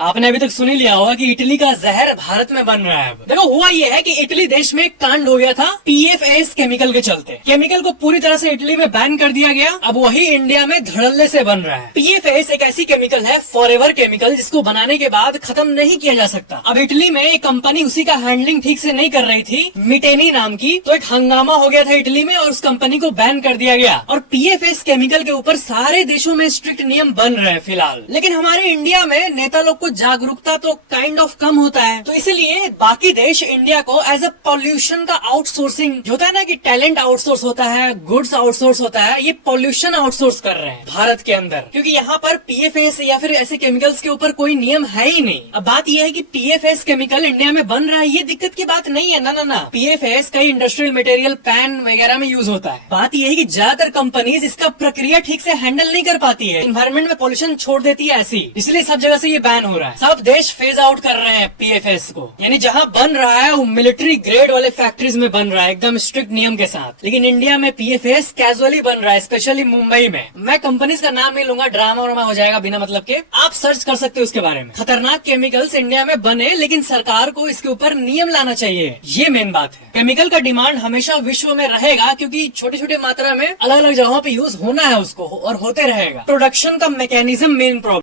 आपने अभी तक सुन ही लिया होगा कि इटली का जहर भारत में बन रहा है। अब देखो हुआ ये है कि इटली देश में एक कांड हो गया था पीएफएस केमिकल के चलते। केमिकल को पूरी तरह से इटली में बैन कर दिया गया। अब वही इंडिया में धड़ल्ले से बन रहा है। पीएफएस एक ऐसी केमिकल है, फॉरएवर केमिकल, जिसको बनाने के बाद खत्म नहीं किया जा सकता। अब इटली में एक कंपनी उसी का हैंडलिंग ठीक से नहीं कर रही थी, मिटेनी नाम की, तो एक हंगामा हो गया था इटली में और उस कंपनी को बैन कर दिया गया। और पीएफएस केमिकल के ऊपर सारे देशों में स्ट्रिक्ट नियम बन रहे हैं फिलहाल। लेकिन हमारे इंडिया में नेता लोग जागरूकता तो काइंड ऑफ कम होता है, तो इसलिए बाकी देश इंडिया को एज ए पॉल्यूशन का आउटसोर्सिंग जो होता है ना, कि टैलेंट आउटसोर्स होता है, गुड्स आउटसोर्स होता है, ये पॉल्यूशन आउटसोर्स कर रहे हैं भारत के अंदर, क्योंकि यहाँ पर पीएफएस या फिर ऐसे केमिकल्स के ऊपर कोई नियम है ही नहीं। अब बात यह है कि पीएफएस केमिकल इंडिया में बन रहा है, ये दिक्कत की बात नहीं है। ना पीएफएस कई इंडस्ट्रियल मटेरियल, पैन वगैरह में यूज होता है। बात यह है कि ज्यादातर कंपनीज इसका प्रक्रिया ठीक से हैंडल नहीं कर पाती है, इन्वायरमेंट में पॉल्यूशन छोड़ देती है ऐसी, इसलिए सब जगह से ये बैन हो रहा है। सब देश फेज आउट कर रहे हैं पीएफएस को, यानी जहां बन रहा है वो मिलिट्री ग्रेड वाले फैक्ट्रीज में बन रहा है एकदम स्ट्रिक्ट नियम के साथ। लेकिन इंडिया में पीएफएस कैजुअली बन रहा है, स्पेशली मुंबई में। मैं कंपनीज का नाम नहीं लूंगा, ड्रामा वामा हो जाएगा बिना मतलब के, आप सर्च कर सकते हो उसके बारे में। खतरनाक केमिकल्स इंडिया में बने, लेकिन सरकार को इसके ऊपर नियम लाना चाहिए, ये मेन बात है। केमिकल का डिमांड हमेशा विश्व में रहेगा, क्योंकि छोटी छोटी मात्रा में अलग अलग जगहों पे यूज होना है उसको, और होते रहेगा। प्रोडक्शन का मैकेनिज्म मेन प्रॉब्लम।